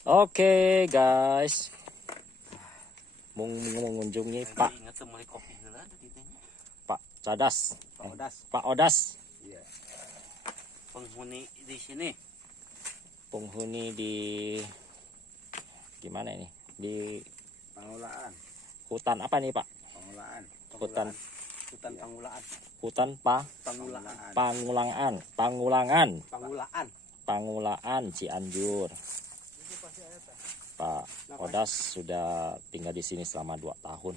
Oke guys, mengunjungi Pak Cadas, Pak Odas, Iya. Penghuni di sini. penghuni di gimana ini? Di Pengelolaan. hutan apa nih Pak? Pengelolaan. Hutan Pengelolaan. hutan Pengelolaan. Pangulaan Cianjur. Pak Odas sudah tinggal di sini selama 2 tahun.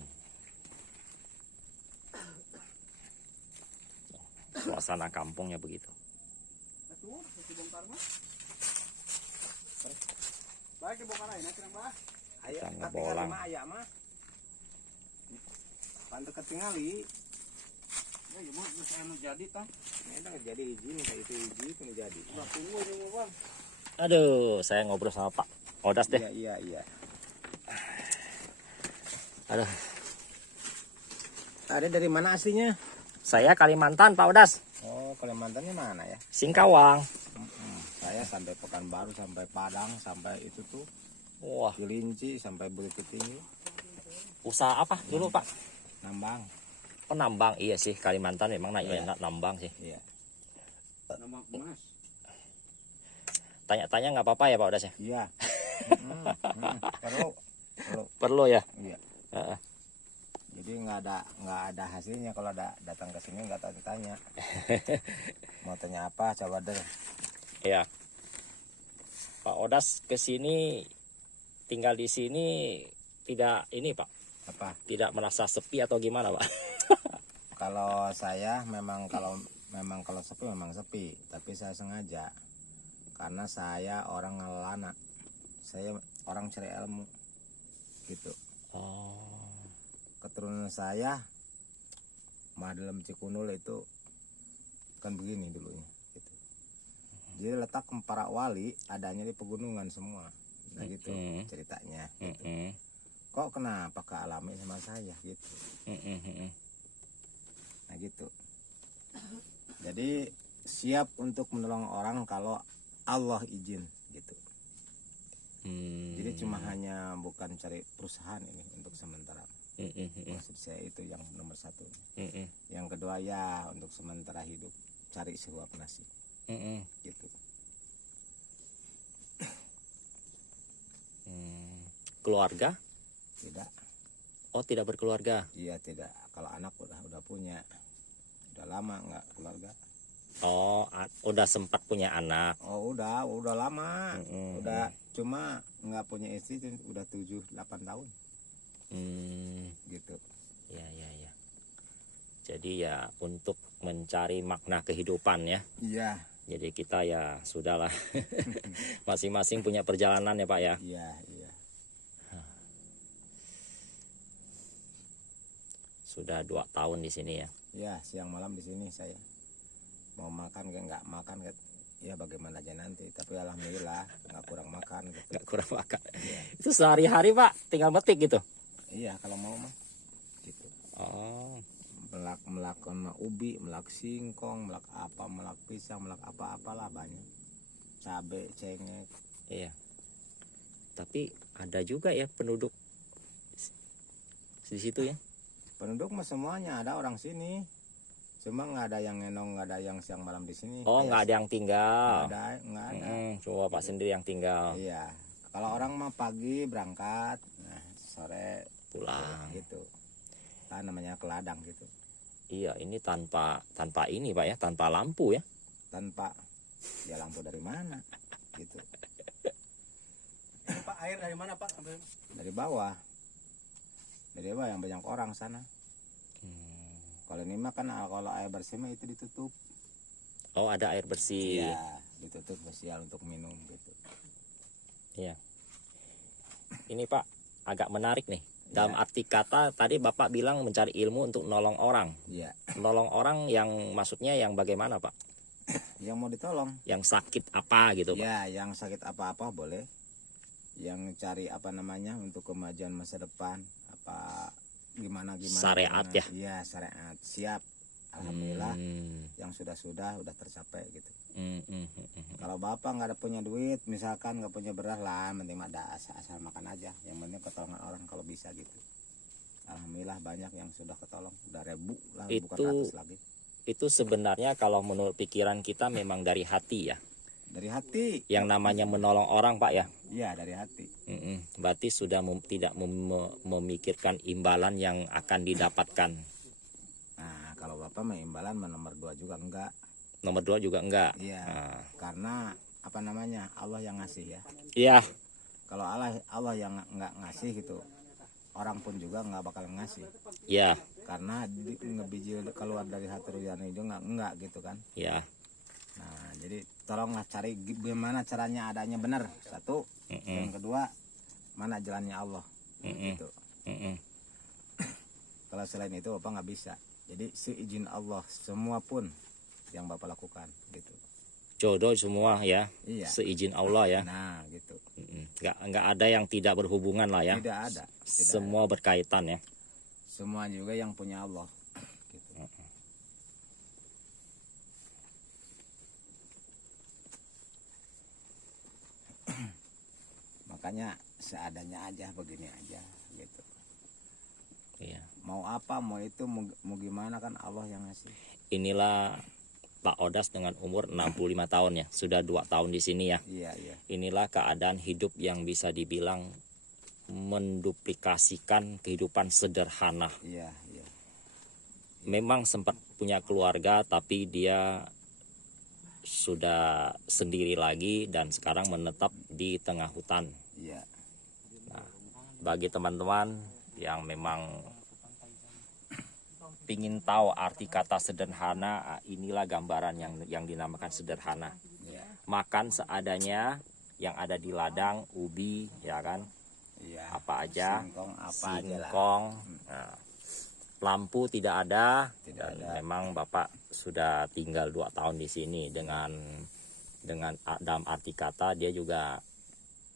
Suasana kampungnya begitu. Kita ngebolang. Pantu ketingali. Ya mau saya mau jadi tah. Ini jadi izin kayak itu izin jadi. Tunggu ini Bang. Aduh, saya ngobrol sama Pak Odas deh. Iya. Aduh, Ada dari mana aslinya? saya Kalimantan Pak Odas, Oh, Kalimantannya mana ya? Singkawang. Saya sampai Pekanbaru, sampai Padang, sampai itu tuh Wah, Cilinci, sampai Bukit Tinggi, usaha apa dulu Pak? Nambang. Penambang. Iya sih, Kalimantan memang Iya. enak nambang sih. Iya. Nama emas. Tanya-tanya nggak apa-apa ya Pak Odas ya? Iya. Perlu. Perlu ya? Iya. Heeh. Jadi nggak ada hasilnya kalau datang ke sini nggak tanya. Mau tanya apa coba deh. Iya. Pak Odas ke sini, tinggal di sini tidak ini Pak, Apa? tidak merasa sepi atau gimana Pak? Kalau saya memang kalau sepi memang sepi, tapi saya sengaja karena saya orang ngelana, saya orang cari ilmu gitu. Oh, Keturunan saya Mahdalem Cikunul itu kan begini dulunya gitu. Jadi letak para wali adanya di pegunungan semua. Nah gitu ceritanya. Gitu. Kok kenapa kealami sama saya gitu. Nah gitu. Jadi siap untuk menolong orang kalau Allah izin gitu. Jadi cuma hanya bukan cari perusahaan ini untuk sementara. Maksud saya itu yang nomor 1. Yang kedua ya untuk sementara hidup cari sebuah nasi gitu. Keluarga? Tidak. Oh, tidak berkeluarga. Iya tidak. Kalau anak udah punya, udah lama nggak keluarga. Oh, udah sempat punya anak. Oh udah lama. Udah cuma nggak punya istri udah 7-8 tahun. Gitu. Ya. Jadi ya untuk mencari makna kehidupan ya. Iya. Jadi kita ya sudahlah. Masing-masing punya perjalanan ya Pak ya. Iya. Sudah 2 tahun di sini ya. Ya siang malam di sini saya mau makan kayak nggak makan kayak ya bagaimana aja nanti. Tapi alhamdulillah nggak kurang makan gitu. Nggak kurang makan. Iya. Itu sehari-hari Pak tinggal metik gitu. Iya kalau mau mah gitu. Oh. Melak ubi, melak singkong, melak apa, melak pisang, melak apa-apalah banyak. Cabe, cengek. Iya. Tapi ada juga ya penduduk di situ ya. Penduduk mah semuanya ada orang sini. Cuma nggak ada yang ngenong, nggak ada yang siang malam di sini. Oh, nggak ada yang tinggal. Nggak ada. Cuma Pak sendiri yang tinggal. Iya. Kalau orang mah pagi berangkat, nah, sore Pulang. gitu. Kan namanya ke ladang gitu. Iya, ini tanpa ini Pak ya, tanpa lampu ya. Tanpa ya lampu dari mana gitu. Pak, air dari mana Pak? Dari bawah. Dari bawah yang banyak orang sana. Kalau ini mah kan kalau air bersih mah itu ditutup. Oh, ada air bersih. Iya, ditutup spesial untuk minum gitu. Iya. Ini Pak agak menarik nih. Dalam arti kata tadi Bapak bilang mencari ilmu untuk nolong orang. Iya. Nolong orang yang maksudnya yang bagaimana Pak? Yang mau ditolong. Yang sakit apa gitu Pak? Ya, yang sakit apa-apa boleh. Yang cari apa namanya untuk kemajuan masa depan apa gimana Syariat ya? Iya syariat siap. Alhamdulillah yang sudah udah tercapai gitu. Kalau bapak nggak ada punya duit, misalkan nggak punya beras lah, penting ada asal makan aja. Yang penting ketolongan orang kalau bisa gitu. Alhamdulillah banyak yang sudah ketolong, udah ribu lah, bukan ratus lagi. Itu sebenarnya kalau menurut pikiran kita memang dari hati ya. Dari hati. Yang namanya menolong orang Pak ya. Iya, dari hati. Berarti sudah tidak memikirkan imbalan yang akan didapatkan. Nah, kalau bapak mah imbalan nomor 2 juga enggak. Nomor 2 juga enggak. Iya. Nah. Karena apa namanya, Allah yang ngasih ya. Iya. Kalau Allah yang nggak ngasih gitu, orang pun juga nggak bakal ngasih. Iya. Karena ngebiji keluar dari hati Ruyani juga enggak gitu kan. Iya. Nah, jadi tolonglah cari gimana caranya adanya benar. Satu, yang kedua, mana jalannya Allah. Gitu. Kalau selain itu Bapak nggak bisa. Jadi seizin Allah semua pun yang Bapak lakukan gitu. Jodoh semua ya. Iya. Seizin Allah ya. Nah, gitu. Nggak ada yang tidak berhubungan lah ya. Tidak ada. Semua berkaitan ya. Semua juga yang punya Allah. Gitu. Makanya seadanya aja, begini aja gitu. Iya. Mau apa, mau itu, mau gimana kan Allah yang ngasih. Inilah Pak Odas dengan umur 65 tahun ya. Sudah 2 tahun di sini ya. Iya, iya. Inilah keadaan hidup yang bisa dibilang menduplikasikan kehidupan sederhana. Iya, iya. Memang sempat punya keluarga tapi dia sudah sendiri lagi dan sekarang menetap di tengah hutan. Iya. Nah, bagi teman-teman yang memang ingin tahu arti kata sederhana, inilah gambaran yang dinamakan sederhana. Iya. Makan seadanya, yang ada di ladang, ubi, ya kan? Iya. Apa aja, Singkong apa aja lah. singkong. Nah, lampu tidak ada, Tidak dan ada. memang Bapak sudah tinggal 2 tahun di sini dengan dalam arti kata dia juga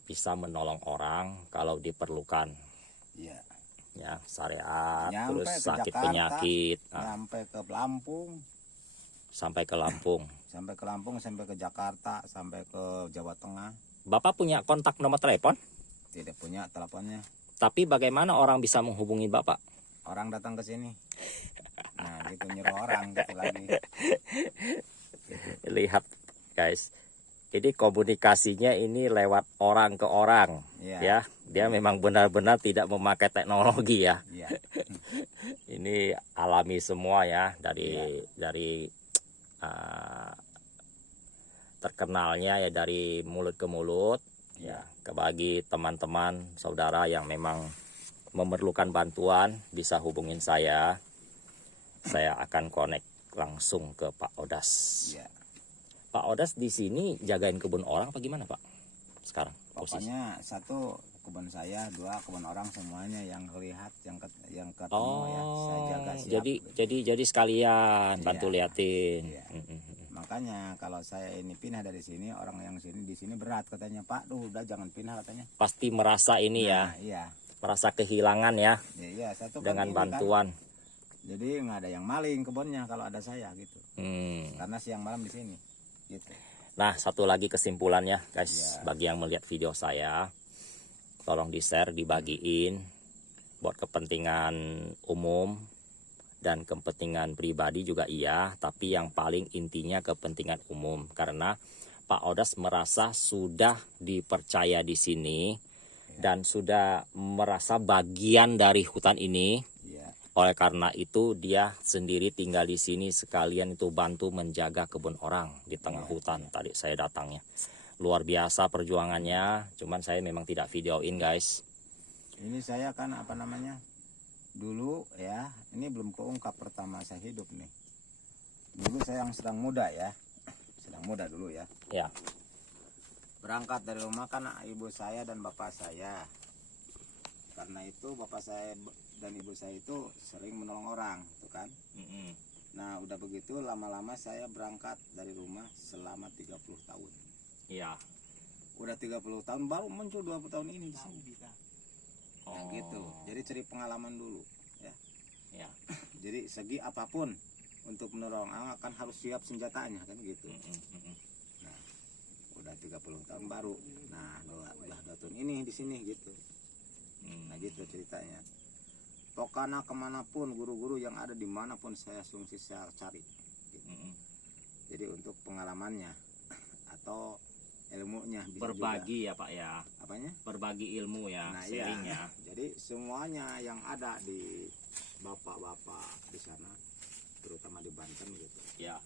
bisa menolong orang kalau diperlukan. Iya. Ya, syariat, Nyampe terus ke sakit Jakarta, penyakit, Sampai ke Lampung, sampai ke Lampung. sampai ke Jakarta, sampai ke Jawa Tengah. Bapak punya kontak nomor telepon, Tidak punya teleponnya. tapi bagaimana orang bisa menghubungi Bapak? Orang datang ke sini. Nah, gitu nyuruh orang gitu lagi. Lihat guys, jadi komunikasinya ini lewat orang ke orang. Iya. Ya, dia memang benar-benar tidak memakai teknologi ya. Iya. Ini alami semua ya, dari terkenalnya ya dari mulut ke mulut ya. Bagi teman-teman saudara yang memang memerlukan bantuan bisa hubungin saya akan connect langsung ke Pak Odas. Iya. Pak Odas di sini jagain kebun orang apa gimana Pak sekarang posisi? Pokoknya satu kebun saya, 2 kebun orang, semuanya yang lihat, yang ketemu ya saya jaga siap. Jadi sekalian bantu Iya. liatin. Iya. Makanya kalau saya ini pindah dari sini, orang yang di sini berat katanya, Pak, udah jangan pindah katanya. Pasti merasa ini ya, Nah, iya. merasa kehilangan ya Iya, satu kan dengan ini bantuan. Kan. Jadi nggak ada yang maling kebunnya kalau ada saya gitu. Karena siang malam di sini. Gitu. Nah, satu lagi kesimpulannya guys, Iya. bagi yang melihat video saya, tolong di-share, dibagiin buat kepentingan umum dan kepentingan pribadi juga iya, tapi yang paling intinya kepentingan umum karena Pak Odas merasa sudah dipercaya di sini dan sudah merasa bagian dari hutan ini. Iya. Oleh karena itu dia sendiri tinggal di sini sekalian itu bantu menjaga kebun orang di tengah hutan. Tadi saya datangnya. Luar biasa perjuangannya, cuman saya memang tidak videoin guys. Ini saya kan apa namanya? Dulu ya, ini belum keungkap pertama saya hidup nih. Dulu saya yang sedang muda ya. Sedang muda dulu ya. Ya. Berangkat dari rumah kan ibu saya dan bapak saya. Karena itu bapak saya dan ibu saya itu sering menolong orang, tuh kan. Nah, udah begitu lama-lama saya berangkat dari rumah selama 30 tahun. Iya. Udah 30 tahun baru muncul 20 tahun ini di sini. Nah, gitu. Jadi cari pengalaman dulu ya. Ya. Jadi segi apapun untuk menolong orang kan harus siap senjatanya kan gitu. Mm-mm. Nah, udah 30 tahun baru. Nah, udah 2 tahun ini di sini gitu. Nah, gitu ceritanya. Pokoknya kemanapun guru-guru yang ada dimanapun saya sungsi saya cari. Gitu. Mm-mm. Jadi untuk pengalamannya atau ilmunya bisa Berbagi juga. ya Pak ya, Apanya? berbagi ilmu ya, Nah, iya. sharingnya. Jadi semuanya yang ada di bapak-bapak di sana, terutama di Banten gitu, Ya.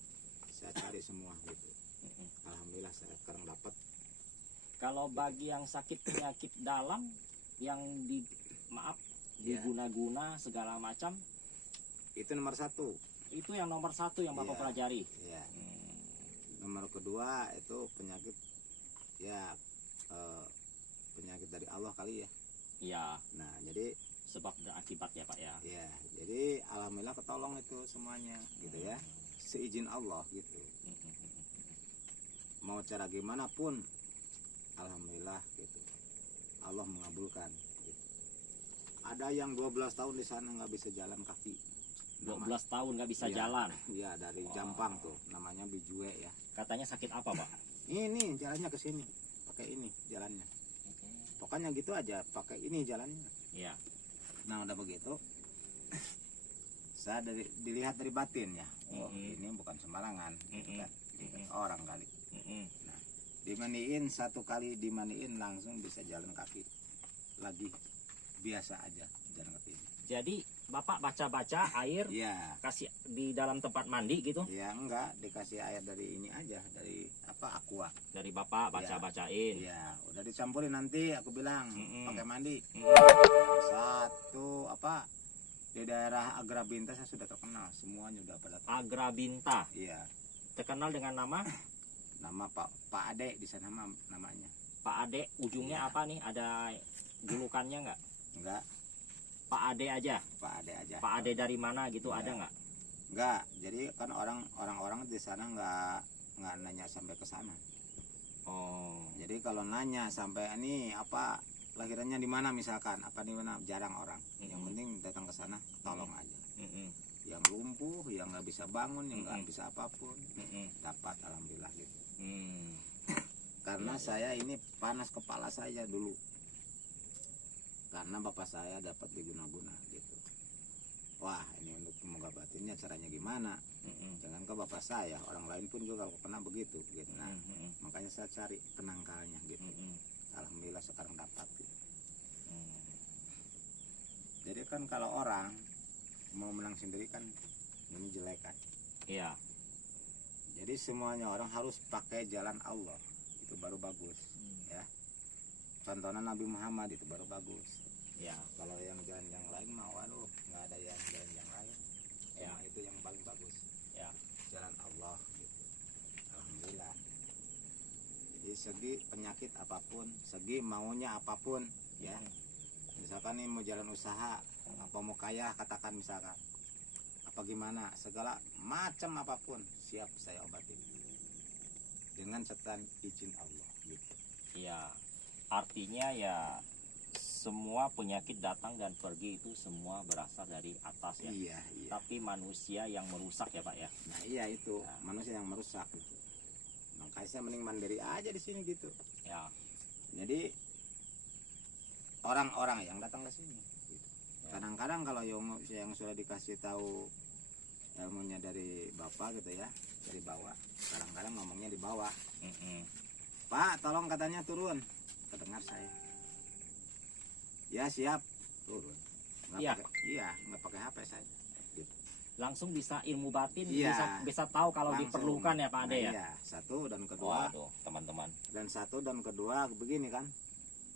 saya cari semua gitu. Mm-mm. Alhamdulillah saya sekarang dapat. Kalau bagi yang sakit penyakit dalam, yang Iya. diguna-guna segala macam, Itu nomor 1. itu yang nomor 1 yang Bapak Iya. pelajari. Ya. Nomor kedua itu penyakit ya penyakit dari Allah kali ya. Ya, Nah, jadi sebab dan akibat ya Pak ya. ya, jadi alhamdulillah ketolong itu semuanya gitu ya. Seizin Allah gitu. Mm-mm. Mau cara gimana pun alhamdulillah gitu. Allah mengabulkan gitu. Ada yang 12 tahun di sana nggak bisa jalan kaki. 12 tahun nggak bisa Iya. jalan. Iya, dari Jampang tuh namanya Bijue ya. Katanya sakit apa Pak? Ini jalannya ke sini. Pakai ini jalannya. Pokoknya gitu aja, pakai ini jalannya. Iya. Nah, udah begitu. Saya dilihat dari batin ya. Oh, Mm-mm. ini bukan sembarangan gitu kan. Mm-mm. Orang kali. Mm-mm. Dimandiin 1 kali dimandiin langsung bisa jalan kaki. Lagi biasa aja jalan kaki. Jadi Bapak baca-baca air Iya. kasih di dalam tempat mandi gitu, Ya enggak, dikasih air dari ini aja, dari aqua. dari Bapak baca-bacain. Iya, udah dicampurin nanti aku bilang Mm-mm. pakai mandi. Mm-mm. Satu di daerah Agrabinta saya sudah terkenal, semuanya udah pada tahu. Agrabinta Iya, terkenal dengan nama nama Pak Ade di sana namanya. Pak Ade. Ujungnya Iya. apa nih? Ada julukannya nggak? Enggak, Pak Ade aja. Pak Ade aja. Pak Ade dari mana gitu, Iya. ada nggak? Enggak, jadi kan orang-orang di sana nggak nanya sampai ke sana. Oh. Jadi kalau nanya sampai ini lahirannya di mana misalkan, di mana, jarang orang. Yang Mm-mm. penting datang ke sana, tolong aja. Mm-mm. Yang lumpuh, yang nggak bisa bangun, yang nggak Mm-mm. bisa apapun, Mm-mm. dapat alhamdulillah gitu. Mm. Karena Iya, iya. saya ini panas kepala saya dulu. Karena bapak saya dapat diguna-guna gitu. Wah, ini untuk mengobatinnya caranya gimana? Mm-mm. Jangan ke bapak saya, orang lain pun juga kalau kena begitu gitu. Nah, Mm-mm. makanya saya cari penangkalnya gitu. Mm-mm. Alhamdulillah sekarang dapat gitu. Mm. Jadi kan kalau orang mau menang sendiri kan ini jelek kan. Iya. Jadi semuanya orang harus pakai jalan Allah, itu baru bagus. Ya, contohnya Nabi Muhammad itu baru bagus. Ya. Kalau yang jalan yang lain mah waduh nggak ada yang jalan yang lain. Ya. Cuma itu yang paling bagus. Ya. Jalan Allah gitu. Alhamdulillah. Jadi segi penyakit apapun, segi maunya apapun ya. Misalkan nih mau jalan usaha, apa mau kaya katakan misalkan. Apa gimana, segala macam apapun siap saya obatin. Dengan setan izin Allah gitu. Iya. Artinya ya semua penyakit datang dan pergi itu semua berasal dari atas ya. Iya, iya. Tapi manusia yang merusak ya Pak ya. Nah, iya itu, Ya. manusia yang merusak gitu. Makanya saya mending mandiri aja di sini gitu. Ya. Jadi orang-orang yang datang ke sini gitu. Ya. Kadang-kadang kalau yang sudah dikasih tahu ilmunya dari bapak gitu ya, dari bawah, kadang-kadang ngomongnya di bawah, Mm-mm. Pak tolong katanya turun, kedengar saya, ya siap, turun. Iya. Nggak pakai HP saya gitu. Langsung bisa ilmu batin, Iya. bisa tahu kalau Langsung. diperlukan ya Pak Ade ya. Iya, satu dan kedua, Waduh, teman-teman. begini kan,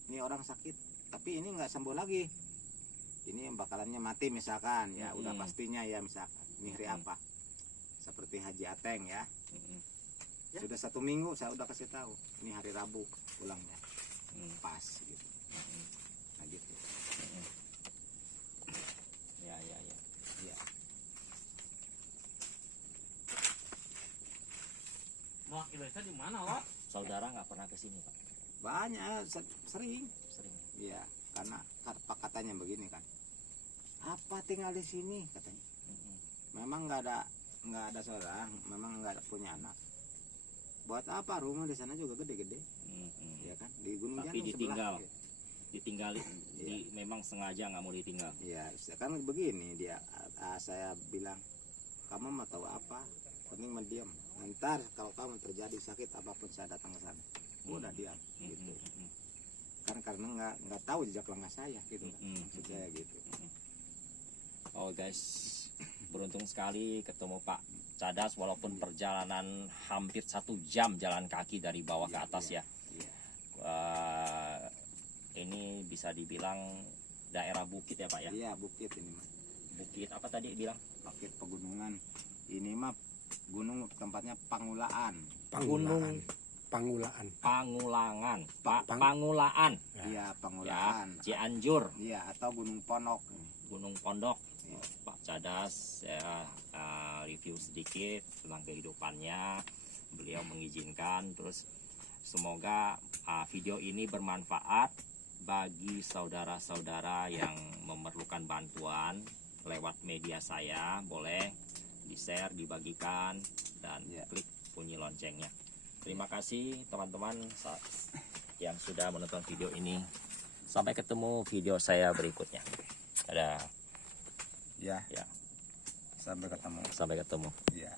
ini orang sakit tapi ini nggak sembuh lagi, ini bakalannya mati misalkan ya, udah Mm-mm. pastinya ya, misalkan ini hari Mm-mm. apa, seperti Haji Ateng ya, Mm-mm. sudah 1 minggu saya udah kasih tahu ini hari Rabu pulangnya Mm. pas gitu. Mm-mm. Nah gitu Mm-mm. Ya, ya, ya. ya. Mau Indonesia di mana, Wak? Saudara nggak pernah ke sini Pak? Banyak sering Sering. ya, karena katanya begini kan, apa tinggal di sini katanya, Mm-mm. memang nggak ada nggak ada saudara, memang nggak punya anak. Buat apa rumah di sana juga gede-gede, ya kan? Di Gunung Tapi Jantung ditinggal. sebelah. Ditinggalin, memang sengaja nggak mau ditinggal. Ya, kan begini dia. Saya bilang, kamu mau tahu apa? Penting mendiam. Ntar kalau kamu terjadi sakit apapun saya datang ke sana. Udah diam, gitu. Kan karena nggak tahu jejak langkah saya, gitu kan. Maksud saya gitu. Oh guys, beruntung sekali ketemu Pak Cadas walaupun perjalanan hampir 1 jam jalan kaki dari bawah ke atas ya. Iya. Ini bisa dibilang daerah bukit ya Pak ya. Iya, bukit ini mah. Bukit apa tadi bilang? Bukit pegunungan. Ini mah gunung tempatnya Pangulaan. Gunung Pangulaan. Pangulangan, Pangulaan. Iya, Ya, Pangulaan. Cianjur, Iya, atau Gunung Ponok. Gunung Pondok. Iya. Pak Cadas, saya review sedikit tentang kehidupannya. Beliau mengizinkan, terus semoga video ini bermanfaat bagi saudara-saudara yang memerlukan bantuan lewat media saya. Boleh di-share, dibagikan, dan Ya. klik bunyi loncengnya. Terima kasih teman-teman yang sudah menonton video ini. Sampai ketemu video saya berikutnya. Dadah. Ya. Ya. Sampai ketemu. Sampai ketemu. Ya.